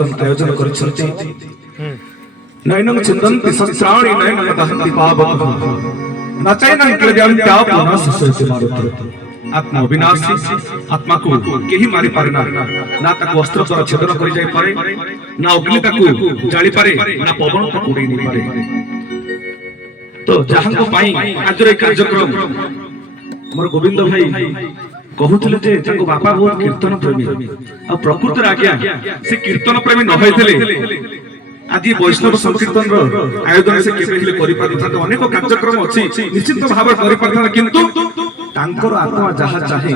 कीर्तन आयोजन करिसंती नैनं चिन्तन्ति सहस्राणि नैनं दहन्ति पावकः नचैनं क्लेद्यन्त्या पुनः ससयति मारुतः आत्मा अविनाशी आत्मा को केही मारी पारे ना ना ताको वस्त्र द्वारा छेदन करि जाय पारे ना अग्नि ताको जाली पारे ना पवन ताको उड़ै नै पारे तो जहांको पाई आज रे कार्यक्रम मोर गोविंद भाई कहूथिले जे ताको बापा बहुत कीर्तन प्रेमी आ प्रकृत आज्ञा से कीर्तन प्रेमी न होइथिले आज वैष्णव संकीर्तन आयोजन से केबे हेले करि पारथा अनेक कार्यक्रम अछि निश्चित भाव करि पारथा किंतु तांकर आत्मा जहा चाहे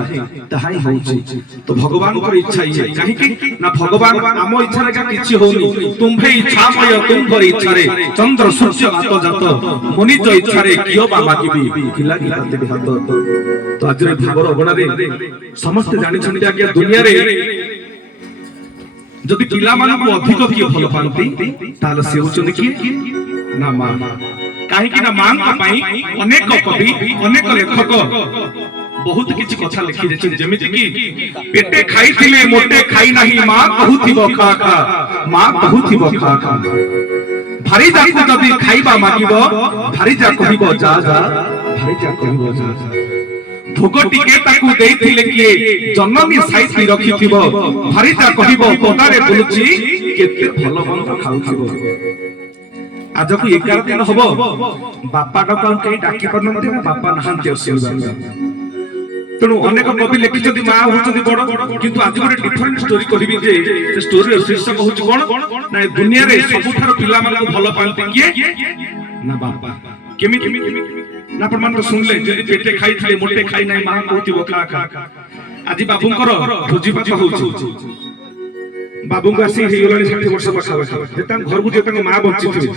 ताहाई होउछि तो भगवान को इच्छा ही है काहे कि ना भगवान आम इच्छा रे किछि होनी तुम्भे इच्छामय तुम्भर इच्छा रे चंद्र सूर्य आत जात मुनि जो इच्छा रे कियो बा मागिबी किला किला देबे हाथ तो आज रे भागर अगणा रे समस्त जानि छंडी आज्ञा दुनिया रे जदि पिला मान को अधिक कियो फल पांती ताले से होचन कि ना मां काहे कि ना मां का पई अनेक कवि अनेक लेखक बहुत किछि कथा लिखि जे जेमिति कि पेटे खाइथिले मोटे खाइ नाही मां कहूथिबो खा खा मां कहूथिबो खा खा भारी जाको जदि खाइबा मागिबो भारी जा कहिबो जा जा भारी जा कहिबो जा जा भोग टिके ताकू देइथिले कि जननी साइति रखिथिबो भारी जा कहिबो पदारे बुलुची केते भल बंद खाउथिबो आज को 11 दिन हबो बापा डका कई डाकी परनते बापा नहांते असुबा तणु अनेक कवि लिखि जदि मां होचदी बड़ किंतु आज गोटे डिफरेंट स्टोरी कहबी जे स्टोरी शीर्षक होच कोन ना दुनिया रे सबुठार पिला मान को भल पांते किए ना बापा केमि ना पर मान सुनले जदि पेटे खाइ थाले मोटे खाइ नै मां कहतिबो खा खा आज बाबूंकर भोजी भात होउछ बाबू को आसी हेगलानी 60 वर्ष पाखा जेता घर को जेता मां बंची थी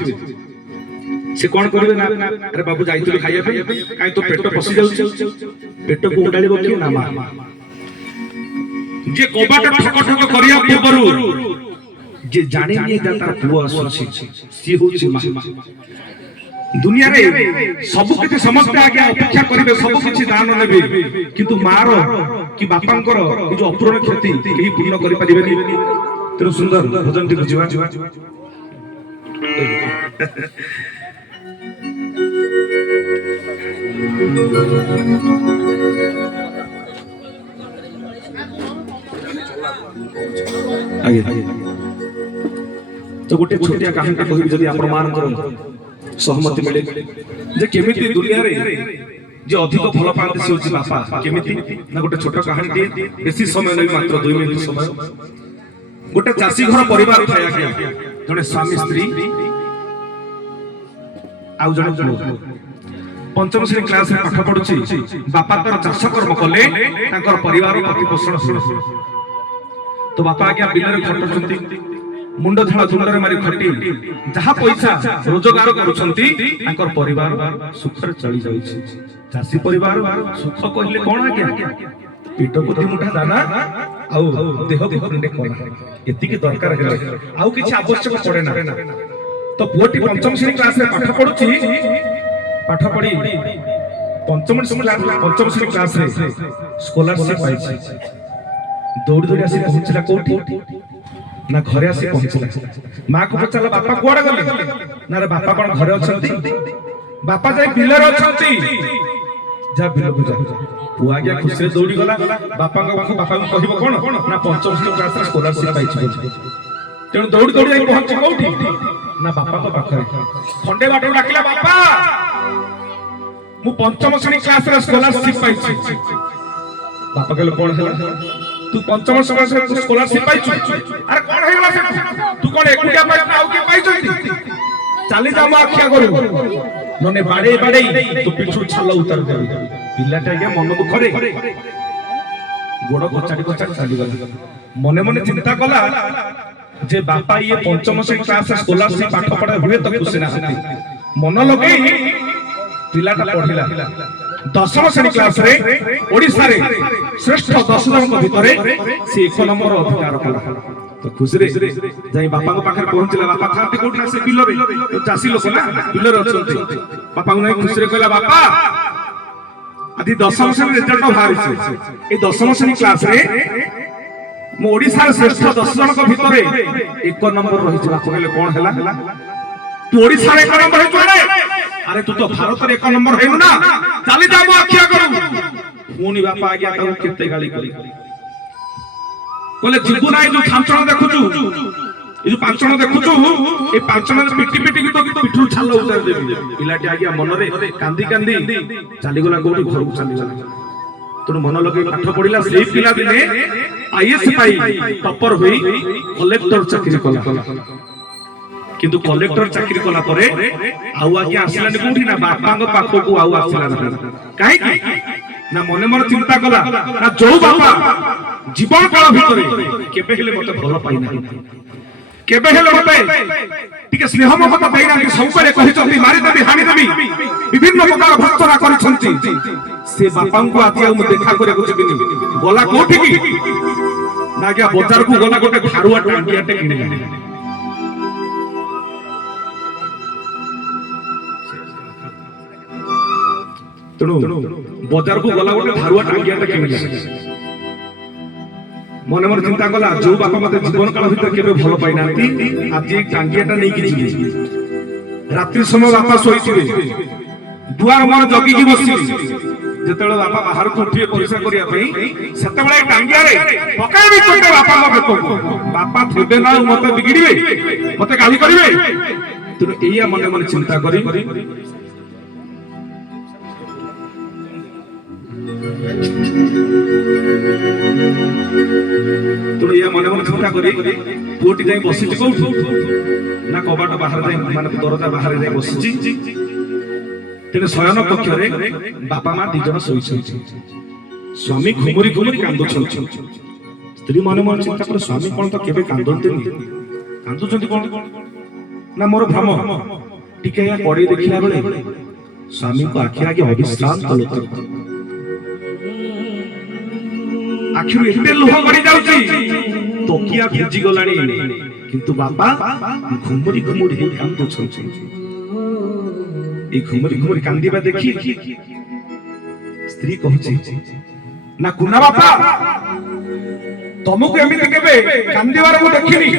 से कोन करबे ना अरे बाबू जाइतले खाइया पे काई तो पेट पसी जाउ पेट को उडाली बकी ना मां जे कोबाट ठक ठक करिया पूर्वरु जे जानि नि तार पुआ आसुछि सी होछि मां दुनिया रे सब किछि समस्त आगे अपेक्षा करिवे सब किछि दान नेबे किंतु मारो कि बापांकर जो अपूर्ण क्षति केही पूर्ण करि परिबेनी तेरो सुंदर भजन टी बुझिबा आगे तो गोटे छोटिया कहानी कहबी जदी आपण मान कर सहमति मिले जे केमिति दुनिया रे जे अधिक फल पाते से होची बापा केमिति ना गोटे छोट कहानी टी बेसी समय नै मात्र 2 मिनिट समय गोटे चासी घर परिवार थाय आज्ञा जने स्वामी स्त्री आउ जने पंचम श्रेणी क्लास रे पाठ पढुची बापा तर चाष कर्म कले तांकर परिवार प्रतिपोषण होला तो बापा आज्ञा बिल रे खटचंती मुंड झाड़ा झुंड रे मारी खटी जहा पैसा रोजगार करूछंती तांकर परिवार सुख रे चली जाई छी चासी परिवार सुख कहले कोन आज्ञा पेट बुद्धि मुठा दाना आउ देह खंडे कोना एति के दरकार है आउ किछ आवश्यक पड़े ना तो पुओटी पंचम श्रेणी क्लास रे पाठ पढुची पाठ पढी पंचम श्रेणी क्लास रे स्कॉलरशिप पाइछि दौड़ दौड़ आसी पहुंचला कोठी ना घरे आसी पहुंचला मां को पचाला बापा कोडा गले ना रे बापा कोन घरे अछंती बापा जाई बिलर अछंती जा बिल को जा पुआ गया खुशी रे दौड़ी गला बापा को कहबो कोन ना पंचम श्रेणी क्लास रे स्कॉलरशिप पाइछि तेणु दौड़ दौड़ी जाई पहुंची कोठी ना बापा को पाखरे खंडे बाटो डाकिला बापा मु पंचम श्रेणी क्लास रे स्कॉलरशिप पाइछि बापा कहले कोन है तू पंचम श्रेणी रे स्कॉलरशिप पाइछु अरे कोन हेला से तू कोन एकुटिया पाइ आउ के पाइछंती चाली जा मा आखिया करू नने बाडे बाडे तू पिछु छाल उतार दे पिलाटा के मन दुख रे गोड़ कोचाडी चाली गला मने मने चिंता कला जे बापा ये पंचम श्रेणी क्लास स्कॉलरशिप पाठ पढा हुए तो खुशी ना मन लगे पिलाटा पढिला दशम श्रेणी क्लास रे ओडिसा रे श्रेष्ठ 10 जन भितरे से 1 नंबर अधिकार कला तो खुशी रे जाई बापा को पाखर पहुंचला बापा खाती कोठा से बिल रे तो चासी लोक ना बिल रे अछंती बापा को नै खुशी रे कहला बापा आदि दशम श्रेणी रिजल्ट बाहर छै ए दशम श्रेणी क्लास रे ମୁଁ ଓଡ଼ିଶାର ଶ୍ରେଷ୍ଠ 10 ଜଣଙ୍କ ଭିତରେ 1 ନମ୍ବର ରହିଛି। ବାପା କହିଲେ କଣ ହେଲା? ତୁ ଓଡ଼ିଶାରେ 1 ନମ୍ବର ହେଇଛୁ ରେ? ଆରେ ତୁ ତ ଭାରତରେ 1 ନମ୍ବର ହେଇନୁ ନା, ଚାଲି ଯା ମୋ ଆଖି ଆଗରୁ। ପୁଣି ବାପା ଆଜ୍ଞା ତାକୁ କେତେ ଗାଳି କଲେ, କହିଲେ ଯିବୁ ନା, ଏ ଯୋଉ 5 ଜଣ ଦେଖୁଛୁ, ଏ ଯୋଉ 5 ଜଣ ଦେଖୁଛୁ, ଏ 5 ଜଣ ପିଟି ପିଟି କି ତ ପିଠୁରୁ ଛାଲ ଉତାରି ଦେବି। ପିଲାଟି ଆଜ୍ଞା ମନରେ କାନ୍ଦି କାନ୍ଦି ଚାଲିଗଲା, କୋଉଠି ଘରକୁ ଚାଲିଗଲା। ତେଣୁ ମନ ଲଗେଇ ପାଠ ପଢିଲା। ସେଇ ପିଲା ଦିନେ ଆଇଏଏସ୍ ପାଇ ଟପର ହୋଇ କଲେକ୍ଟର ଚାକିରି କଲା। କିନ୍ତୁ କଲେକ୍ଟର ଚାକିରି କଲା ପରେ ଆଉ ଆଜ୍ଞା ଆସିଲାନି କୋଉଠି ନା ବାପାଙ୍କ ପାଖକୁ ଆଉ ଆସିଲା ନାହିଁ। କାହିଁକି ନା ମନେ ମନେ ଚିନ୍ତା କଲା ନା ଯୋଉ ବାପା ଜୀବନ କାଳ ଭିତରେ କେବେ ହେଲେ ମତେ ଭଲ ପାଇନାହାନ୍ତି, କେବେ ହେଲେ ମତେ ଟିକେ ସ୍ନେହ ମମତା ଦେଇନାହାନ୍ତି, ସବୁବେଳେ କହିଛନ୍ତି ମାରିଦେବି ହାଣିଦେବି, ବିଭିନ୍ନ ପ୍ରକାର ଭର୍ତ୍ସନା କରିଛନ୍ତି। ସେ ବାପାଙ୍କୁ ଆଜି ଆଉ ମୁଁ ଦେଖା କରିବାକୁ ଯିବିନି। ଗଲା କୋଉଠିକି ନା ଆଜ୍ଞା ବଜାରକୁ ଗଲା, ଗୋଟେ ଧାରୁଆ ଟାଙ୍ଗିଆଟେ କିଣିଲା। ତେଣୁ ବଜାରକୁ ଗଲା, ଗୋଟେ ଧାରୁଆ ଟାଙ୍ଗିଆଟେ କିଣିଲା। ମନେ ମନେ ଚିନ୍ତା କଲା ଯୋଉ ବାପା ମତେ ଜୀବନ କାଳ ଭିତରେ କେବେ ଭଲ ପାଇନାହାନ୍ତି, ଆଜି ଏଇ ଟାଙ୍ଗିଆଟା ନେଇକି ଯିବି। ରାତ୍ରି ସମୟ ବାପା ଶୋଇଥିବେ, ଦୁଆର ମୁହଁରେ ଜଗିକି ବସିବି। ଯେତେବେଳେ ବାପା ବାହାରକୁ ଉଠିବେ ପରିଶ୍ରା କରିବା ପାଇଁ, ସେତେବେଳେ ଏଇ ଟାଙ୍ଗିଆରେ ପକାଇବି ଗୋଟେ ବାପାଙ୍କ ବେକକୁ। ବାପା ଥିବେ ନା ମତେ ବିଗିଡିବେ, ମତେ ଗାଳି କରିବେ। ତେଣୁ ଏଇଆ ମନେ ମନେ ଚିନ୍ତା କରି ତେଣୁ ଏଇଆ ମନେ ମନେ ଚିନ୍ତା କରି ପୁଅଟି ଯାଇ ବସିଛି କୋଉଠି ନା କବାଟ ବାହାରେ ଯାଇ, ମାନେ ଦରଜା ବାହାରେ ଯାଇ ବସିଛି। ତେଣୁ ଶୟନ କକ୍ଷରେ ବାପା ମା 2 ଜଣ ଶୋଇଛନ୍ତି। ସ୍ୱାମୀ ଘୁମୁରି ଘୁମୁରି କାନ୍ଦୁଛନ୍ତି। ସ୍ତ୍ରୀ ମନେ ମନେ ଚିନ୍ତା କରେ ସ୍ୱାମୀ କଣ ତ କେବେ କାନ୍ଦନ୍ତିନି, କାନ୍ଦୁଛନ୍ତି କଣ ନା ମୋର ଭ୍ରମ। ଟିକେ ଏହା କଡେଇ ଦେଖିଲା ବେଳେ ସ୍ୱାମୀଙ୍କ ଆଖି ଆଗେ ଅବିଶ୍ରାନ୍ତ ଲୁହ, ଆଖିରୁ ଏତେ ଲୁହ ଗଡି ଯାଉଛି, ତକିଆ ଭିଜି ଗଲାଣି। କିନ୍ତୁ ବାପା ଘୁମୁରି ଘୁମୁରି ହେଇ କାନ୍ଦୁଛନ୍ତି। এই ঘুমরি ঘুমরি কান্দিবা দেখি স্ত্রী কହୁଛି না কুনা বাপা ତମକୁ ଏମିତି କେବେ କାନ୍ଦିବାର ମୁଁ ଦେଖିନି,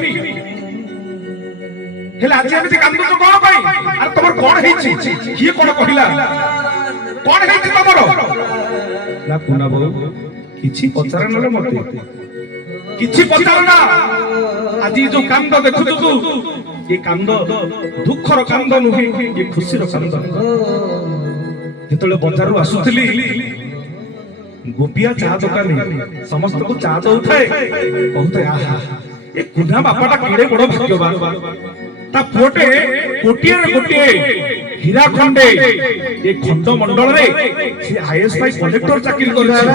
ହେଲେ ଆଜି ଏମିତି କାନ୍ଦୁଛ କଣ ପାଇଁ? ଆରେ ତମର କଣ ହେଇଛି? କିଏ କଣ କହିଲା? କଣ ହେଇଛି ତମର? ନା କୁନା ବୋଉ କିଛି ପଚାର ନଲେ ମତେ, କିଛି ପଚାର ନା। ଆଜି ଯୋଉ କାନ୍ଦ ଦେଖୁଛୁ ତୁ, ଏ କାନ୍ଦ ଦୁଃଖର କାନ୍ଦ ନୁହେଁ, ଏ ଖୁସିର କାନ୍ଦ। ଯେତେବେଳେ ବଜାରରୁ ଆସୁଥିଲି, ଗୋପିଆ ଚା ଦୋକାନୀ ସମସ୍ତଙ୍କୁ ଚା ଦଉଥାଏ, କହୁଥାଏ ଆହା ଏ କୁନା ବାପାଟା କେଡେ ବଡ ଭାଗ୍ୟବାନ, ତା ପୁଅଟେ କୋଟିଏରେ ଗୋଟିଏ ହୀରା ଖଣ୍ଡେ ଏ ଖଣ୍ଡ ମଣ୍ଡଳରେ ସେ ଆଇଏଏସ୍ ପାଇ କଲେକ୍ଟର ଚାକିରି କରିଛି।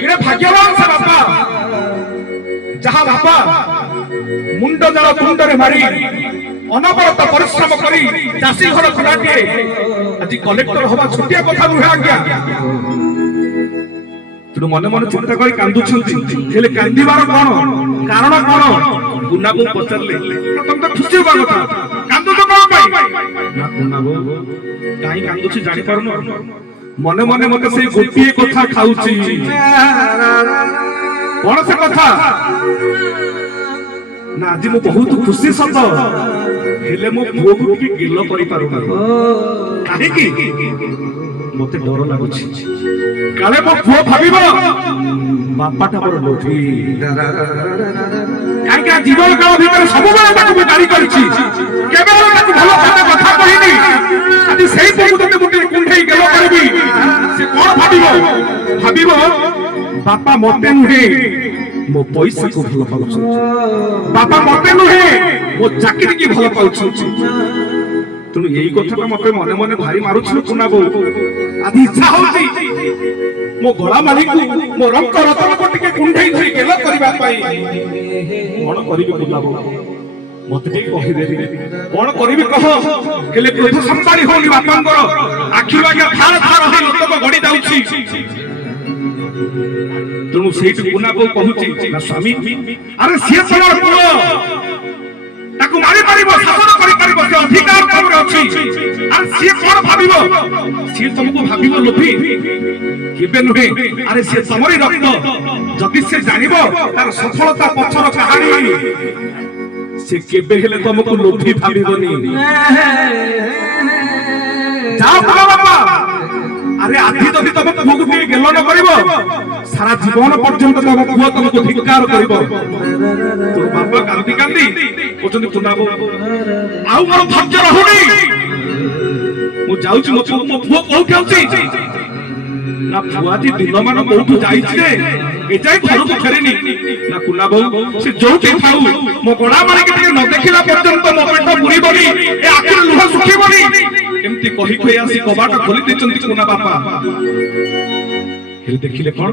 କେଡେ ଭାଗ୍ୟବାନ ସେ ବାପା, ଯାହା ବାପା ମୁଣ୍ଡ ଜଳ ମୁଣ୍ଡରେ ମାରି ଅନବରତ ପରିଶ୍ରମ କରି ଚାଷୀ ଘର ପିଲାଟିଏ ଆଜି କଲେକ୍ଟର ହବା ଛୋଟିଆ କଥା ନୁହେଁ ଆଜ୍ଞା। ତେଣୁ ମନେ ମନେ ଚିନ୍ତା କରି କାନ୍ଦୁଛନ୍ତି, ହେଲେ କାନ୍ଦିବାର କଣ କାରଣ କଣ? କୁନା ବୋଉ ପଚାରିଲେ ତମେ ତ ଖୁସି ହବା କଥା, କାନ୍ଦୁଛ କଣ ପାଇଁ? ନା କୁନା ବୋଉ କାହିଁ କାନ୍ଦୁଛି ଜାଣିପାରୁନ, ମନେ ମନେ ମତେ ସେଇ ଗୋଟିଏ କଥା ଖାଉଛି। କଣ ସେ କଥା? ନା ଆଜି ମୁଁ ବହୁତ ଖୁସି ସତ, ହେଲେ ମୋ ପୁଅକୁ ଟିକେ ଗେଲ କରିପାରୁନି। କାହିଁକି? ମତେ ଡର ଲାଗୁଛି, କାଳେ ମୋ ପୁଅ ଭାବିବ ବାପାଟା ମୋର ଲୋଭୀ। କାହିଁକି ଜୀବନ କାଳ ଭିତରେ ସବୁବେଳେ ତାକୁ ମୁଁ ଗାଳି କରିଛି, କେବେ ତାକୁ ଭଲ କଥା କହିନି। ଆଜି ସେଇ ପୁଅକୁ ଯଦି ମୁଁ ଟିକେ କୁଣ୍ଢେଇ ଗେଲ କରିବି, ସେ କଣ ଭାବିବ? ଭାବିବ ବାପା ମତେ ନୁହେଁ ମୋ ପଇସାକୁ ଭଲ ପାଉଛନ୍ତି, ବାପା ମତେ ନୁହେଁ ମୋ ଚାକିରିକି ଭଲ ପାଉଛନ୍ତି। ତେଣୁ ଏଇ କଥାଟା ମତେ ମନେ ମନେ ଭାରି ମାରୁଛି କୁନା ବୋଉ। ଆଜି ଇଚ୍ଛା ହଉଛି ମୋ ଗଳା ମାଲିକୁ, ମୋ ରଙ୍କ ରତନକୁ ଟିକେ କୁଣ୍ଢେଇ ଧରି ଗେଲ କରିବା ପାଇଁ। କଣ କରିବି କୁନା ବୋଉ, ମତେ ଟିକେ କହିଦେବି କଣ କରିବି କହ? ହେଲେ କ୍ରୋଧ ସମ୍ଭାଳି ହଉନି ବାପାଙ୍କର, ଆଖିରୁ ଆଜ୍ଞା ଧାର ଧାର ହେଇ ଲୋକ ଗଡି ଯାଉଛି। ତେଣୁ ସେଇଠି କୁନା ବୋଉ କହୁଛି ନା ସ୍ୱାମୀ, ଆରେ ସିଏ ତମର ପୁଅ, ତାକୁ ମାରି ପାରିବ, ଶାସନ କରିପାରିବ, ସେ ଅଧିକାର ତମର ଅଛି। ଆରେ ସିଏ କଣ ଭାବିବ? ସିଏ ତମକୁ ଭାବିବ ଲୋଭୀ କେବେ ନୁହେଁ। ଆରେ ସିଏ ତମରି ରକ୍ତ। ଯଦି ସେ ଜାଣିବ ତାର ସଫଳତା ପଛର କାହାଣୀ, ସେ କେବେ ହେଲେ ତମକୁ ଲୋଭୀ ଭାବିବନି। ଯାଅ ବାପା। ଆରେ ଆଜି ଯଦି ତମ ପୁଅକୁ ଟିକେ ଗେଲ ନ କରିବ, ସାରା ଜୀବନ ପର୍ଯ୍ୟନ୍ତ ତମ ପୁଅ ତମକୁ ଧିକ୍କାର କରିବ। ତୋ ବାପା କାନ୍ଦି କାନ୍ଦି କହୁଛନ୍ତି କୁନା ବାବୁ ଆଉ ମୋର ଧୈର୍ଯ୍ୟ ରହୁନି, ମୁଁ ଯାଉଛି। ମୋ ପୁଅ କୋଉଠି ଅଛି? ନା ପୁଅ ଆଜି ଦିନମାନ କୋଉଠୁ ଯାଇଛି ଯେ ଏଯାଏ ଘରକୁ ଫେରିନି। ନା କୁନା ବାବୁ ସେ ଯୋଉଠି ଥାଉ, ମୋ ଗଳା ମାରିକି ଟିକେ ନ ଦେଖିଲା ପର୍ଯ୍ୟନ୍ତ ମୋ ପେଟ ପୁରିବନି, ଏ ଆଖିରେ ଲୁହ ଶୁଖିବନି। ଏମିତି କହି କହି ଆସି କବାଟ ଖୋଲି ଦେଇଛନ୍ତି କୁନା ବାପା। ହେଲେ ଦେଖିଲେ କଣ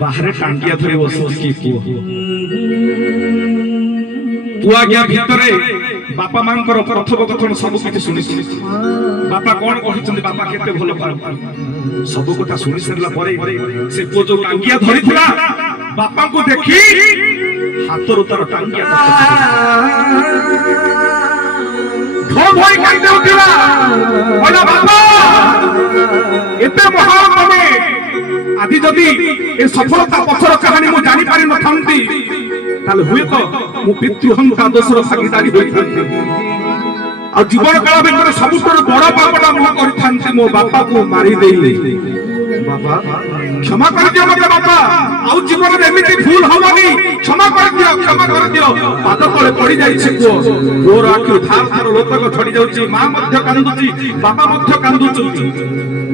ବାହାରେ ଟାଙ୍କିଆ ଧରି ବସିଛି କି ପୁଅ ଆଜ୍ଞା ଭିତରେ ବାପା ମାଙ୍କର କଥୋପକଥନ ସବୁ କିଛି ଶୁଣିଛି। ବାପା କଣ କହିଛନ୍ତି, ବାପା କେତେ ଭଲ ପାଆନ୍ତି, ସବୁ କଥା ଶୁଣି ସାରିଲା ପରେ ସେ ପୁଅ ଯୋଉ ଟାଙ୍ଗିଆ ଧରିଥିଲା ବାପାଙ୍କୁ ଦେଖି ହାତରୁ ତାର ଟାଙ୍ଗିଆ ଭୟ କାନ୍ଦି ଉଠିଲା। କହିଲା ବାପା ଏତେ ମହାନ ତମେ, ଆଜି ଯଦି ଏ ସଫଳତା ପଛର କାହାଣୀ ମୁଁ ଜାଣିପାରି ନଥାନ୍ତି, ତାହେଲେ ହୁଏତ ମୁଁ ପିତୃହତ୍ୟା ଦୋଷର ଭାଗିଦାରୀ ହୋଇଥାନ୍ତି। ଆଉ ଜୀବନ କାଳ ଭିତରେ ସବୁଠାରୁ ବଡ ପାପଟା ମୁଁ କରିଥାନ୍ତି, ମୋ ବାପାକୁ ମାରିଦେଇ। ବାପା କ୍ଷମା କରିଦିଅ ମତେ ବାପା, ଆଉ ଜୀବନରେ ଏମିତି ଭୁଲ ହବନି, କ୍ଷମା କରିଦିଅ, କ୍ଷମା କରିଦିଅ। ପାଦ ତଳେ ପଡି ଯାଇଛି ପୁଅ। ପୁଅର ଆଖିରୁ ଧାର ଧାର ଲୋତକ ଝଡି ଯାଉଛି। ମା ମଧ୍ୟ କାନ୍ଦୁଛି, ବାପା ମଧ୍ୟ କାନ୍ଦୁଛନ୍ତି।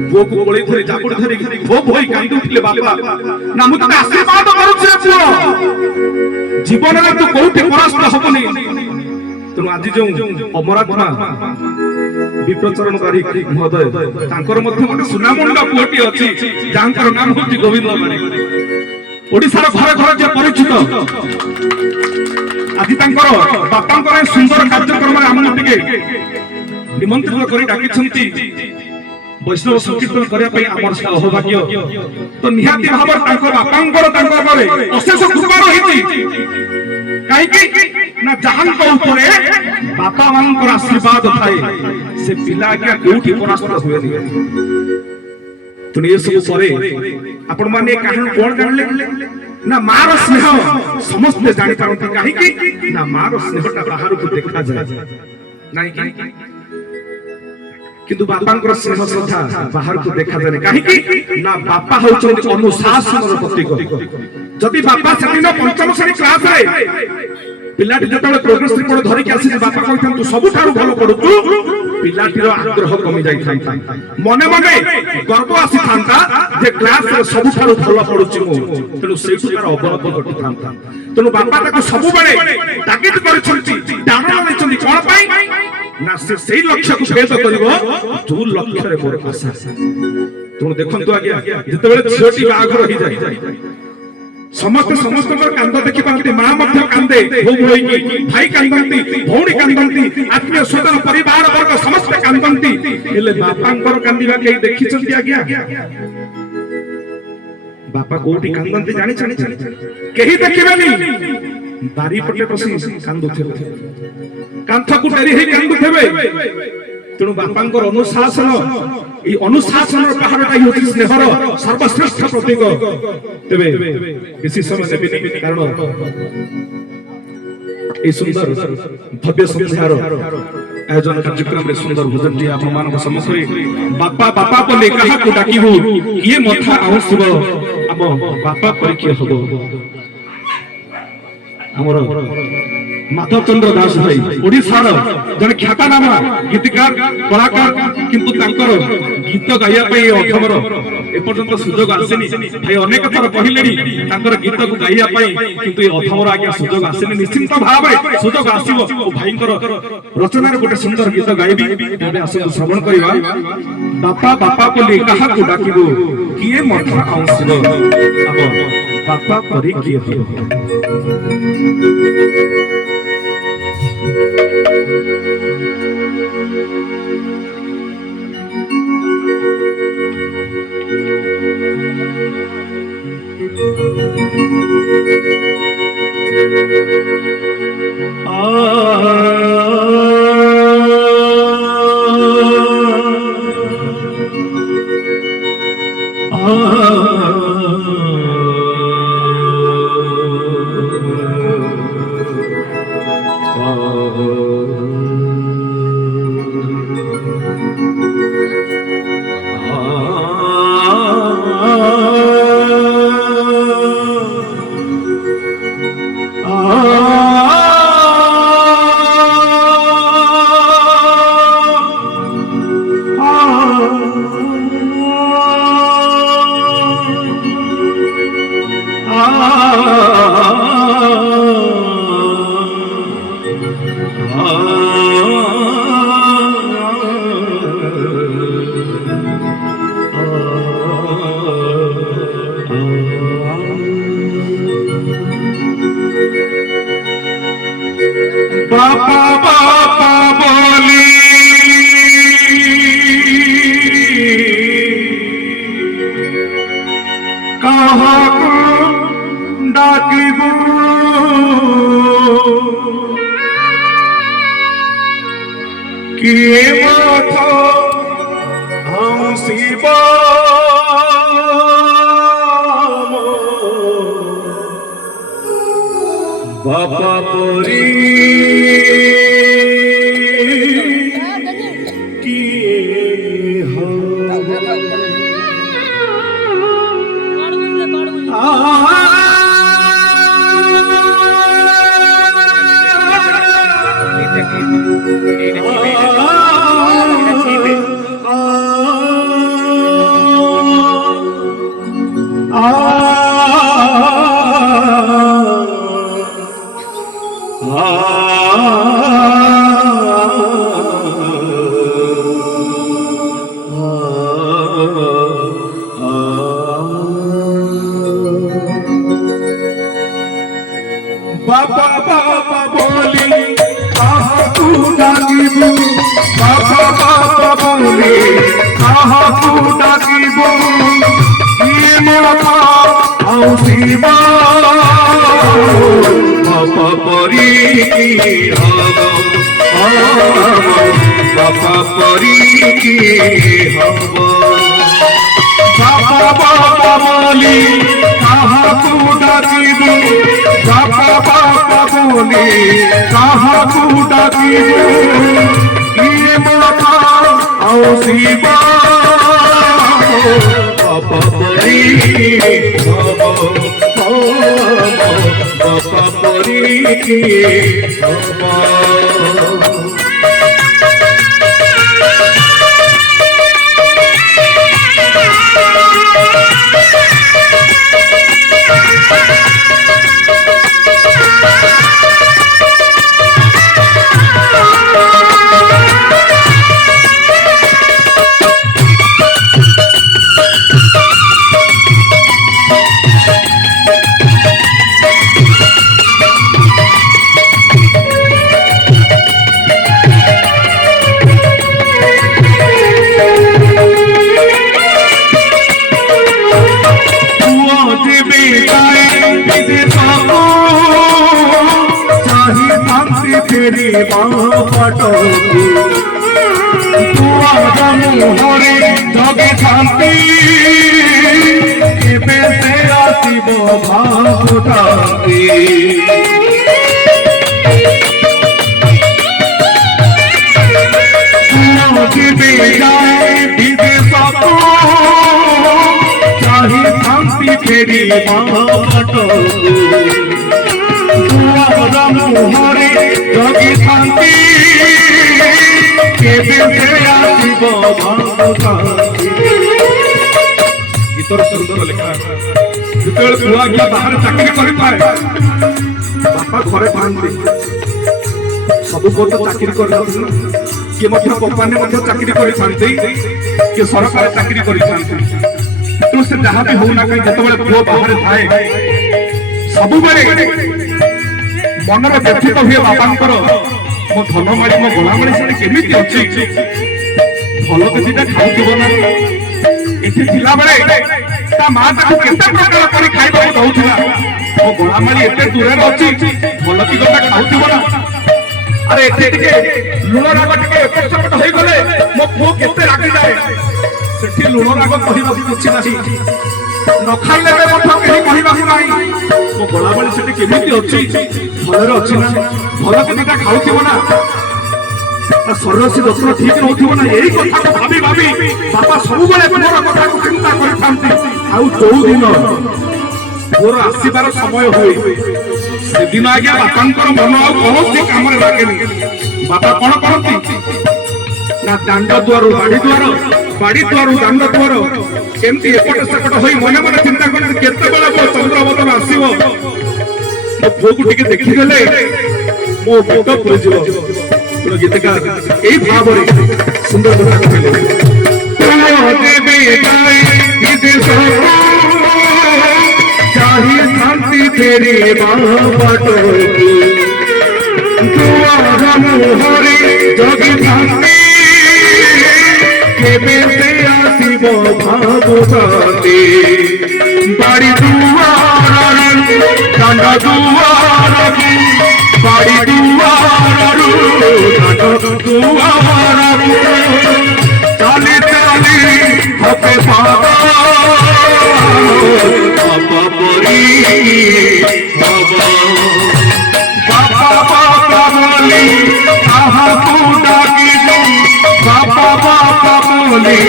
ପୁଅକୁ କୋଳେଇ ଧରି ଜାବୁଡି ଧରି ଭୋ ଭୋଇ କାନ୍ଦି ଉଠିଲେ ବାପା। ନା ମୁଁ ତତେ ଆଶୀର୍ବାଦ କରୁଛି ପୁଅ, ଜୀବନରେ ତୁ କୋଉଠି ପରାସ୍ତ ହବୁନି। ତେଣୁ ଆଜି ଯୋଉ ଅମରାତ୍ମା ବିପ୍ରଚରଣ ବାରିକ ମହୋଦୟ, ତାଙ୍କର ମଧ୍ୟ ଗୋଟେ ସୁନାମୁଣ୍ଡ ପୁଅଟି ଅଛି, ଯାହାଙ୍କର ନାମ ହଉଛି ଗୋବିନ୍ଦ ବାରିକ। ଓଡିଶାର ଘରେ ଘରେ ଯେ ପରିଚିତ। ଆଜି ତାଙ୍କର ବାପାଙ୍କର ଏ ସୁନ୍ଦର କାର୍ଯ୍ୟକ୍ରମରେ ଆମକୁ ଟିକେ ନିମନ୍ତ୍ରିତ କରି ଡାକିଛନ୍ତି ବୈଷ୍ଣବ ସଂକୀର୍ତ୍ତନ କରିବା ପାଇଁ। ଆମର ସେ ଅହଭାଗ୍ୟ। ତ ନିହାତି ଭାବରେ ତାଙ୍କ ବାପାଙ୍କର ତାଙ୍କ ଉପରେ ଅଶେଷ କୃପା ରହିଛି। କାହିଁକି ନା ଯାହାଙ୍କ ଉପରେ ବାପା ମାନଙ୍କର ଆଶୀର୍ବାଦ ଥାଏ, ସେ ପିଲା ଆଜ୍ଞା କୋଉଠି ପରାସ୍ତ ହୁଏନି। ତେଣୁ ଏସବୁ ପରେ ଆପଣ ମାନେ କାହାଣୀ କଣ ଜାଣିଲେ? ନା ମାର ସ୍ନେହ ସମସ୍ତେ ଜାଣିପାରନ୍ତି। କାହିଁକି ନା ମାର ସ୍ନେହଟା ବାହାରକୁ ଦେଖାଯାଏ ନାଇଁ, କିନ୍ତୁ ବାପାଙ୍କର ସ୍ନେହ ଶ୍ରଦ୍ଧା ବାହାରକୁ ଦେଖାଯାଏ। କାହିଁକି ନା ବାପା ହଉଛନ୍ତି ଅନୁଶାସନର ପ୍ରତୀକ। ଯଦି ବାପା ସେଦିନ ପଞ୍ଚମ ଶ୍ରେଣୀ କ୍ଲାସରେ ପିଲାଟି ଯେତେବେଳେ ପ୍ରୋଗ୍ରେସ ରିପୋର୍ଟ ଧରିକି ଆସିଛି, ବାପା କହିଥାନ୍ତୁ ସବୁଠାରୁ ଭଲ ପଢୁଛୁ, ପିଲାଟିର ଆଗ୍ରହ କମି ଯାଇଥାନ୍ତା, ମନେ ମନେ ଗର୍ବ ଆସିଥାନ୍ତା ଯେ କ୍ଲାସରେ ସବୁଠାରୁ ଭଲ ପଢୁଛି ମୁଁ। ତେଣୁ ସେଇଠୁ ତାର ଅବନତି ଘଟିଥାନ୍ତା। ତେଣୁ ବାପା ତାକୁ ସବୁବେଳେ ତାଗିଦ କରିଛନ୍ତି, ଟାଣ ଦେଇଛନ୍ତି। କଣ ପାଇଁ ନା ସେ ସେଇ ଲକ୍ଷ୍ୟକୁ ଭେଦ କରିବ ଯୋଉ ଲକ୍ଷ୍ୟରେ ମୋର ଆଶା। ତେଣୁ ଦେଖନ୍ତୁ ଆଜ୍ଞା, ଯେତେବେଳେ ଝିଅଟି ବାହାଘର ହେଇଯାଏ, ସମସ୍ତେ ସମସ୍ତଙ୍କର କାନ୍ଦ ଦେଖିପାରନ୍ତି। ମା ମଧ୍ୟ କାନ୍ଦେ ଭୋଗ ହୋଇକି, ଭାଇ କାନ୍ଦନ୍ତି, ଭଉଣୀ କାନ୍ଦନ୍ତି, ଆତ୍ମୀୟ ସ୍ୱଜନ ପରିବାର ବର୍ଗ ସମସ୍ତେ କାନ୍ଦନ୍ତି। ହେଲେ ବାପାଙ୍କର କାନ୍ଦିବା କେହି ଦେଖିଛନ୍ତି ଆଜ୍ଞା? ବାପା କୋଉଠି କାନ୍ଦନ୍ତି ଜାଣିଛନ୍ତି? କେହି ଦେଖିବେନି। ବାରିପଟେ ବସି କାନ୍ଦୁଥିବେ, କାନ୍ଥକୁ ଡେରି ହେଇ କାନ୍ଦୁଥିବେ। ତେଣୁ ବାପାଙ୍କର ଅନୁଶାସନ, এই অনুশাসনের পাহাড়টাই হচ্ছে স্নেহর সর্বশ্রেষ্ঠ প্রতীক। তবে বেশি সময় নেবেনি, কারণ এই সুন্দর ভব্য সন্ধ্যার আয়োজন কার্যক্রমে সুন্দর ভোজনটি আপনার সম্মুখে বাপা বাপা বলে কাহাকু ডাকিবু, কিয়ে মথা আউসিব, আম বাপা পরি কিয়ে হব। আমার মাধব চন্দ্র দাস ভাই ওড়িশার জন খ্যাতনামা গীতিকার কলাকার, কিন্তু তাঙ্কর গীত গাইয়া পাই অথমর এপর্যন্ত সুযোগ আসেনি। ভাই অনেক থর কহিলেনি তাঙ্কর গীতକୁ গাইয়া পাই, কিন্তু এই অথমর আগে সুযোগ আসেনি। নিশ্চিন্ত ভাবে সুযোগ আসিব। ও ভাইঙ্কর রচনার গোটে সুন্দর গীত গাইবি, তবে আসন্তু শ্রবণ করিবা। বাপা বাপা বলি কাহাকু ডাকিবু, কিয়ে মথা আউসিব, আম বাপা পরি কিয়ে হব। बापा बापा बोली कहा डाकिबू किए माथा हंसीबा बापा परी बाबा बाबा बोली कहा तू डाकिबू बाबा बाबा बोली कहा तू डाकिबू ये माथा हंसीबा बाबा परी बाबा परी बाबा बाबा बोली कहा तू डाकिबू बाबा बाबा बोली कहा तू डाकिबू ये माथा हंसीबा बाबा परी बाबा परी तेरी बापटोगी तुआरा मुहरे जगे शांति केबे से आसीब भावुटाती जीवे जाए विदेशको चाहे शांति तेरी बापटोगी मुहरे जगी शांति केबे से आसीब भावुटाती गीतर सुंदर लेखा जेतेबेले छुआ गया बाहर चाकरी करि पाए बापा घरे थांती सब को तो चाकरी कर कि मध्य कंपनी मध्य चाकरी करि थांती कि सरकार चाकरी करि थांती तो से जहां भी हो ना कहीं जेतेबेले छुआ बाहर थाए सब बेले मनर व्यथित हुए बापांकर मो धनमाड़ी मो गोलामाड़ी से केमिति अछि भल तो दिटा खाउथिबो ना एठी थिला बेले ता मां ताको केते प्रकार करी खाइबो दउथिला मो गोलामाड़ी एते दूरे अछि भल कि गटा खाउथिबो ना अरे एठी टिके लुण राग टिके एपट सेपट होई गले मो पुओ केते रागी जाए सेठी लुण राग कहिबा किछि नाही न खाइले बे मठ केही कहिबा नाही मो गोलामाड़ी सेठी केमिति अछि भलर अछि ना भल कि दिटा खाउथिबो ना शरीर से दर्शन ठीक नौथिबो ना यही कथा को भाबी भाबी बापा सब बेले मोर कथा को चिंता करि थांती आउ जो दिन मोर आसीबार समय होई से दिन आज्ञा बापांकर मन आउ कोनोसी काम रे लागेनी बापा कोन करंती ना दांड द्वार बाड़ी द्वार दांड द्वार केमती एपट सेपट होई मने मने चिंता करते केते बेला मो चंद्रवदन आसीबो मो पुओ को टिके देखि गेले मो पेट पुरि जीवो पुरो गीतकार एई भाव रे सुंदर कथा कहले देवे जाए विदेश चाहे शांति तेरी बापटोगी तुआरा মুহরে জগি থাকি কেবে সে আসিব ভাবুতে বাড়ি দুয়ার দাণ্ড দুয়ার বাড়ি দুয়ার দাণ্ড দুয়ার চালি চালি হবে বাবা বাবা পরি বাবা বাবা বাবা বলি তাহাকু ডাকিব বাবা বাবা বলি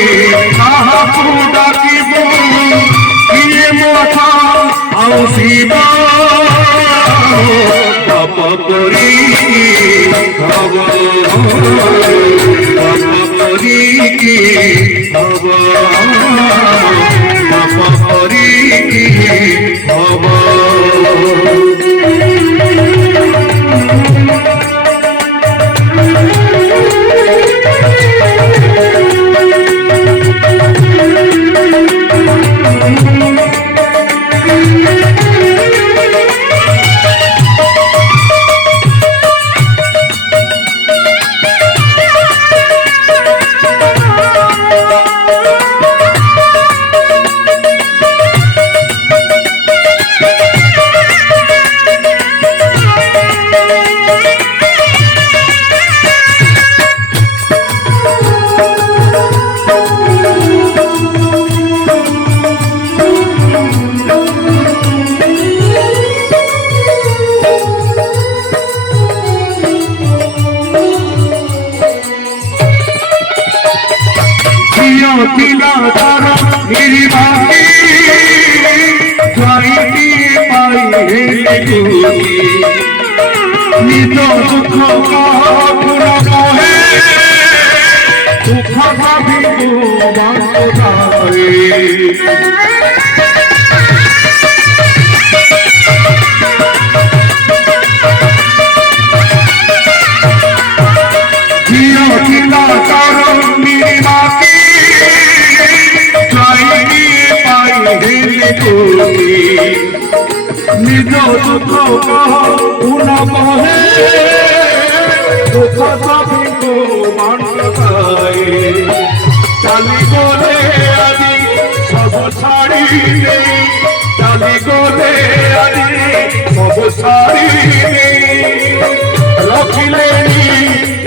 তাহাকু ডাকিব কিয়ে মঠা আউসিব বাবা পরি বাবা বাবা পরি বাবা বাবা পরি বাবা কিলা ধরা নির্বাকে যাইতে পাই হেলি নিজ দুঃখ পুরা মহে দুঃখ ভাবিব বাঙ্গারে কিলা ধরা নির্বাকে নিজ দুঃখ পুনা মহে দুঃখ সবিব বান্ধায় চালি গলে আজি সব ছাড়ি চালি গলে আজি সব ছাড়ি রখিলে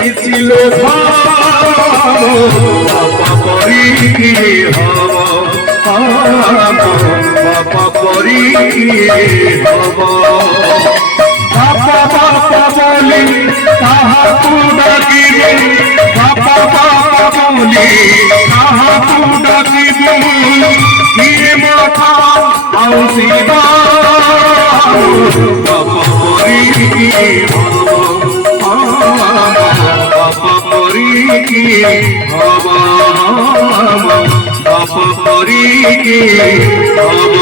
ইছিল বাবা পরি হব বাবা পরি হব বাবা বাবা বলি তাহাকু ডাকিব বাবা বাবা বলি তাহাকু ডাকিব কিয়ে মাথা আউসিব বাবা পরি হব বাবা পরি হব বাবা পরি হব